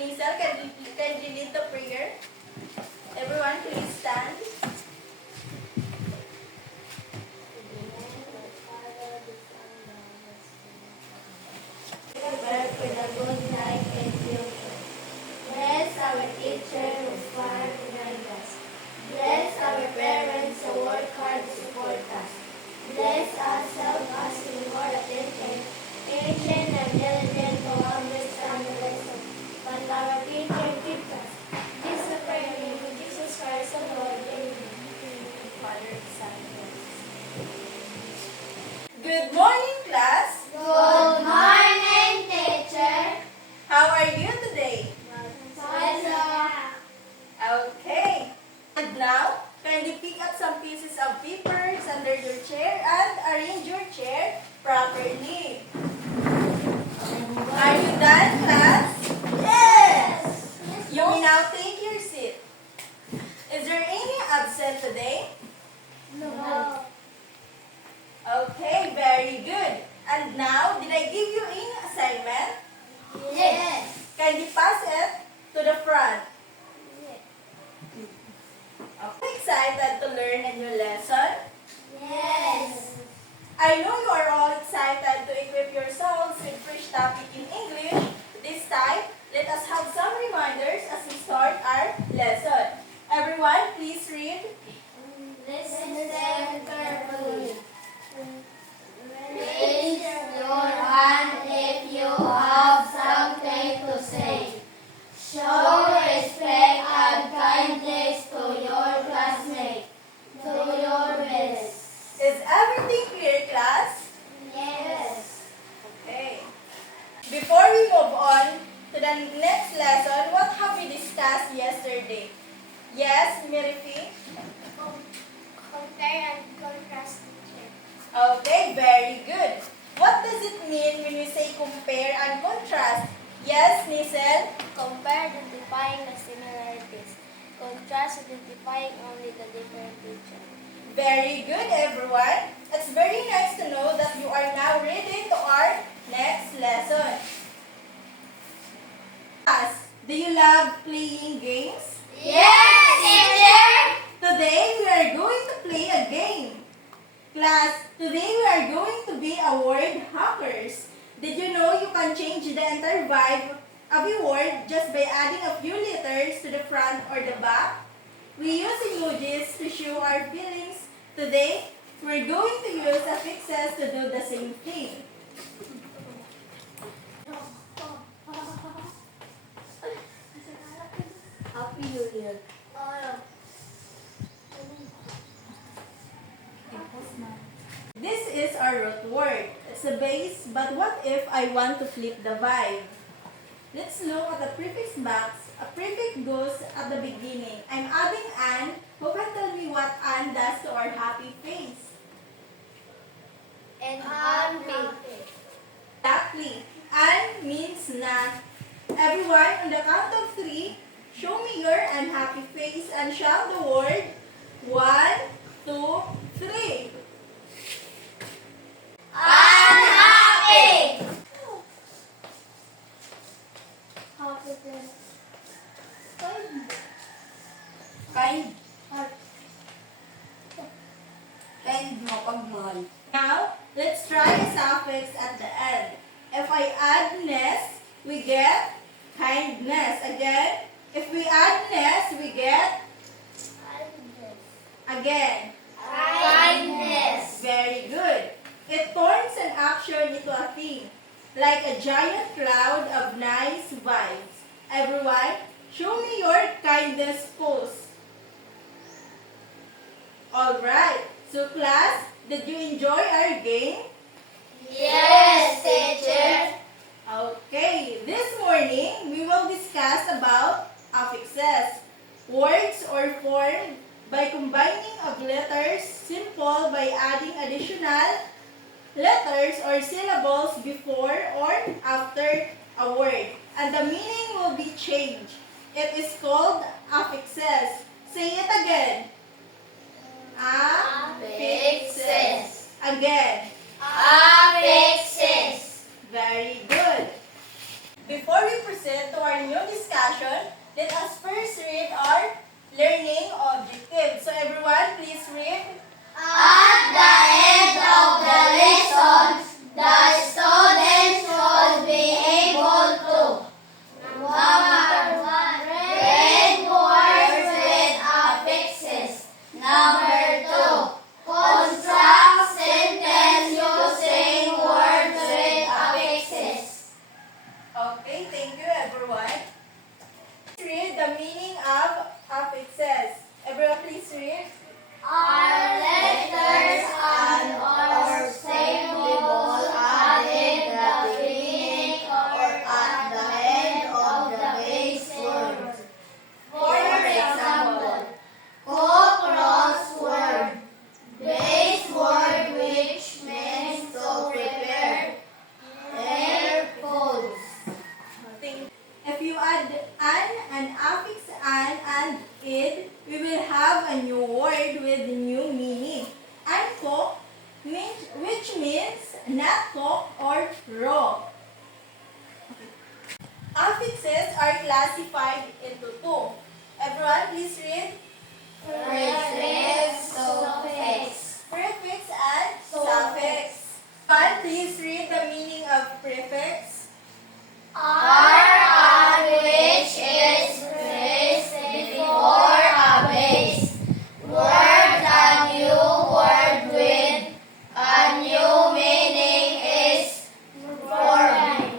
Nisal, can you lead the prayer? Everyone, please stand. Prepare for the good life and future. Bless our teacher who far behind us. Bless our parents who work hard to support us. Bless us, help us to be more attentive, patient, and diligent to understand the lesson. But our teacher teach us. This is the prayer in the name of Jesus Christ, the Lord. Amen. Father, Son, and Holy Spirit. Good morning, class. Good morning, teacher. How are you today? Okay. And now, kindly pick up some pieces of papers under your chair and arrange your chair properly. Are you done, class? Yes. You may now take your seat. Is there any absent today? No. Okay, very good. And now, did I give you any assignment? Yes. Kindly pass it to the front. Okay, excited to learn a new lesson? Yes. I know you are all excited to equip yourselves with fresh topic in English. This time, let us have some reminders as we start our lesson. Everyone, please read. Listen carefully. Raise your hand if you have something to say. Show respect and kindness to your classmate. Do your best. Is everything clear, class? Yes. Okay. Before we move on to the next lesson, what have we discussed yesterday? Yes, Mirifi? Compare and contrast teacher. Okay, very good. What does it mean when we say compare and contrast? Yes, Nisel? Compare identifying the similarities. Contrast identifying only the different features. Very good, everyone. It's very nice to know that you are now ready to our next lesson. Class, do you love playing games? Yes, teacher! Today, we are going to play a game. Class, today we are going to be a word hackers. Did you know you can change the entire vibe of a word just by adding a few letters to the front or the back? We use emojis to show our feelings. Today, we're going to use affixes to do the same thing. Happy New Year. This is our root word. It's a base, but what if I want to flip the vibe? Let's look at the prefix box. A prefix goes at the beginning. I'm adding an. Who can tell me what an does to our happy face? And happy. Exactly. An means na. Everyone, on the count of 3, show me your unhappy face and shout the word 1, 2, 3. Unhappy. Happy din. Kind. Kind mo pagmahal. Now, let's try a suffix at the end. If I add ness, we get kindness. Again, if we add ness, we get again. Kindness. Very good. It turns an action into a thing, like a giant cloud of nice vibes. Everyone, show me your kindness pose. Alright, so class, did you enjoy our game? Yes, teacher. Okay, this morning we will discuss about affixes. Words are formed by combining of letters, simple by adding additional letters or syllables before or after a word. And the meaning will be changed. It is called affixes. Say it again. Affixes. Again. Affixes. Very good. Before we proceed to our new discussion, wrong. Affixes are classified into two. Everyone, please read. Prefix, suffix. Prefix and suffix. One, please read the meaning of prefix. R which is placed before a base. Word a new word with a new meaning is foreign.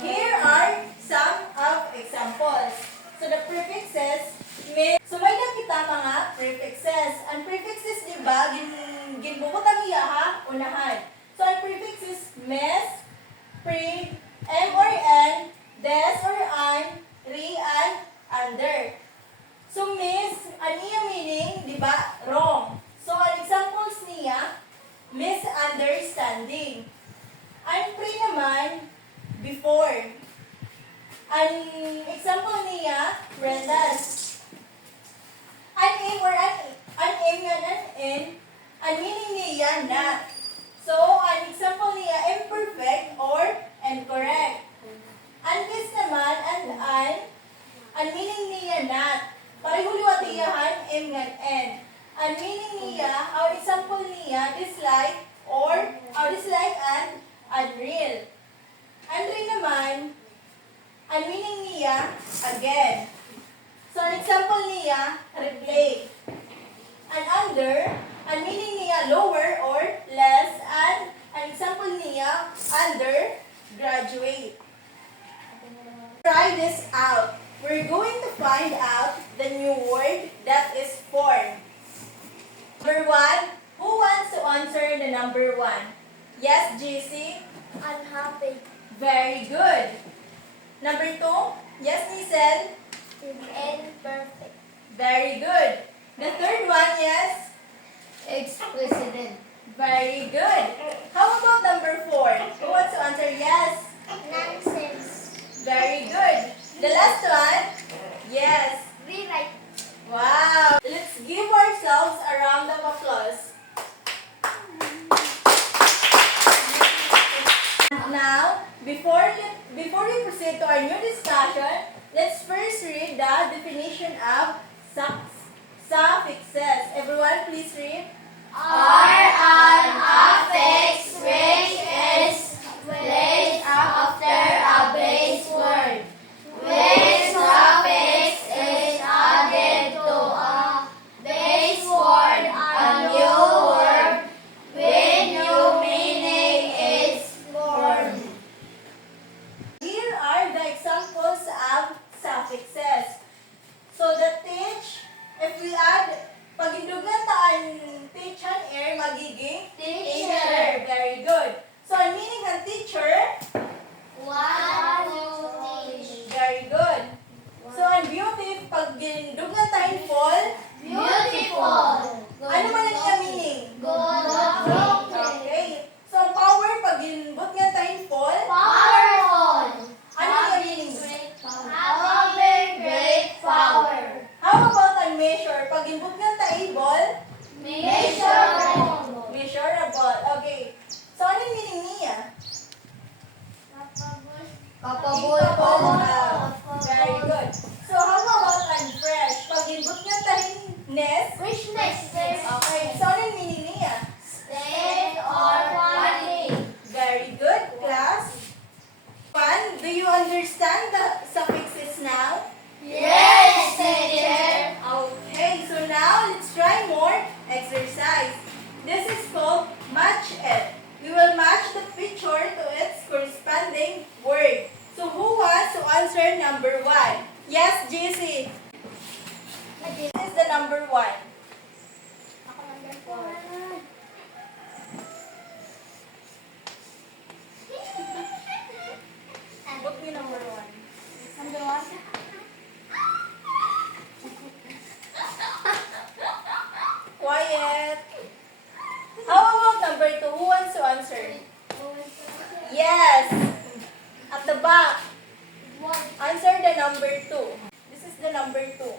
Here are some of examples. So the prefixes may so may nakita mga prefixes. Ang prefixes, di ba, ginbukot ang iya ha, unahan. So ang prefixes mes, pre, m or n, des or an, re and under. So miss, ang iya meaning, di ba, wrong. So ang examples niya, misunderstanding. Ang pre naman, before. Ang example niya, reddas. An aim or an aim yan, an in, ang meaning niya, not. So, ang example niya, imperfect or incorrect. An this naman, ang meaning niya, not. Pareho liwat iyahan, im ngan n. Ang meaning niya, our example niya, dislike or dislike and unreal. Unreal naman, ang meaning niya, again. So, ang example niya, replay. And under, ang meaning niya, lower or less. And ang example niya, under, graduate. Try this out. We're going to find out the new word that is formed. Number one, who wants to answer the number one? Yes, JC? Unhappy. Very good. Number two, yes, Nisel? Imperfect. Very good. The third one, yes? Explicit. Very good. How about number four? Who wants to answer yes? Nonsense. Very good. The last one? Yes. Rewrite. Wow. Let's give ourselves a round of applause. Now, before we proceed to our new discussion, let's first read the definition of suffixes. Everyone, please read. Are an affix which is placed after a base word. Which suffix is added to a base word, a new word with new meaning is formed. Here are the examples of suffixes. So the teach, if we add, pag indugan taan teach and air, magiging Teacher. Very good. So ang meaning ng teacher, What to teach? very good. So ang beauty, pag indugan tayo fall, Beautiful. ano man ang iya meaning? Good. Okay. So ang power, pag inbot nga tayo fall, Powerful. ano ang iya meaning? Having great power. How about ang measure? Pag inbot nga tayo Measurable. measurable. Okay. So ano yung meaning niya? Kapabulbol. Very good. So how about ang fresh? Pag inbot nga tayo nest, Richness. okay. So ano yung meaning niya? State or quality. Very good, class. One, do you understand the suffixes now? Yes, teacher. Okay, so now let's try more exercise. This is called match it. We will match the picture to its corresponding word. So who wants to answer number one? Yes, JC. This is the number one. Book me number one. Number one. Quiet. How about number two? Who wants to answer? Yes. At the back. Answer the number two. This is the number two.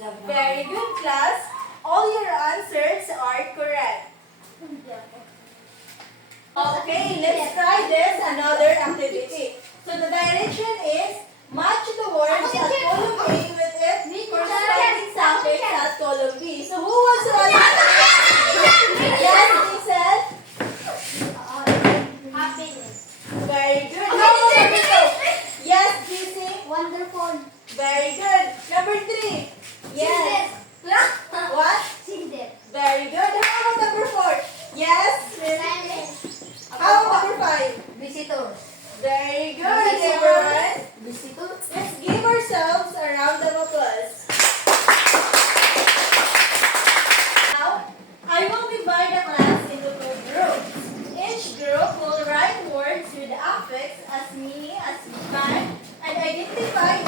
Very good, class. All your answers are correct. Okay, let's try this another activity. So the direction is match the words at column A with its corresponding suffix at column B. So who wants to answer? Yes, Lizette? Happiness. Very good. How about number 2? Yes, GC? Wonderful. Very good. Number 3? Yes. What? Cinder. Very good. How about number 4? Yes? Silence. How about number 5? Visitors. Very good, everyone. Visitors. Let's give ourselves a round of applause. Now, I will divide the class into 2 groups. Each group will write words with the affix as many as we can and identify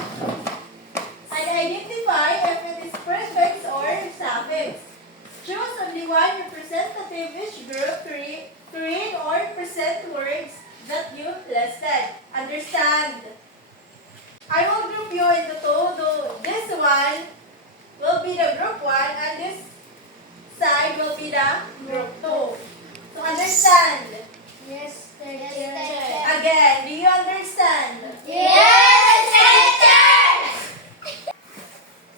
if it is prefix or suffix. Choose only one representative each group to read or present words that you listed. Understand? I will group you into 2. This one will be the group 1 and this side will be the group 2. So understand? Yes, teacher. Again, do you understand? Yes, teacher.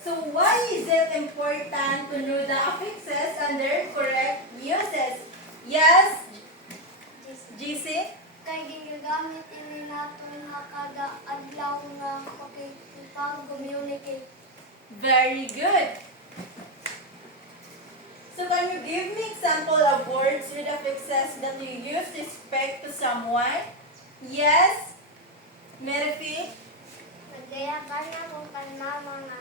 So why is it important to know the affixes and their correct uses? Yes, GC? Kay ginagamit ini nato nga kada adlaw nga pakikipag-communicate. Very good. So can you give me example of words with affixes that you use to speak to someone? Yes? Merifi? Nagaya ka na mo kay mama nga,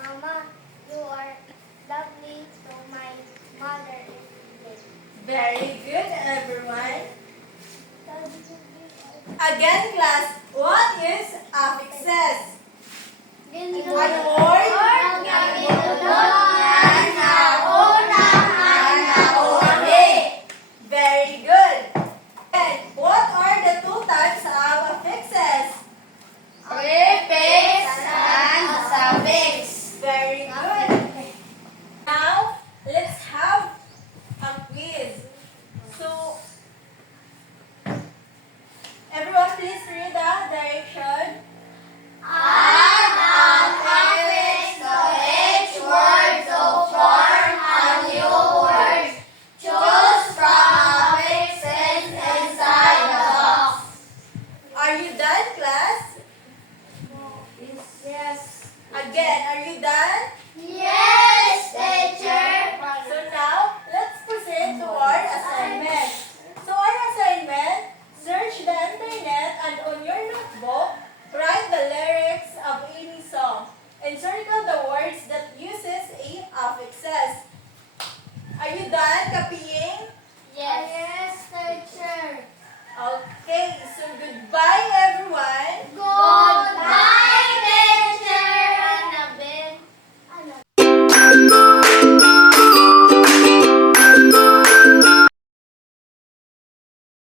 Mama, you are lovely to my mother every day. Very good, everyone. Again, class, what is affixes? One word? Very good. And what are the 2 types of affixes? Prefix and suffix. Very good. Now, let's have a quiz. So, everyone please read the direction. Add an affix to each word to form a new word. Choose from affixes inside the box. Are you done, class? Yes. Again, are you done? Yes, teacher. So now, let's proceed to our assignment. So our assignment, search the internet and on your notebook, write the lyrics of any song and circle the words that uses a affixes. Are you done copying? Yes, teacher. Okay, so goodbye everyone. Goodbye.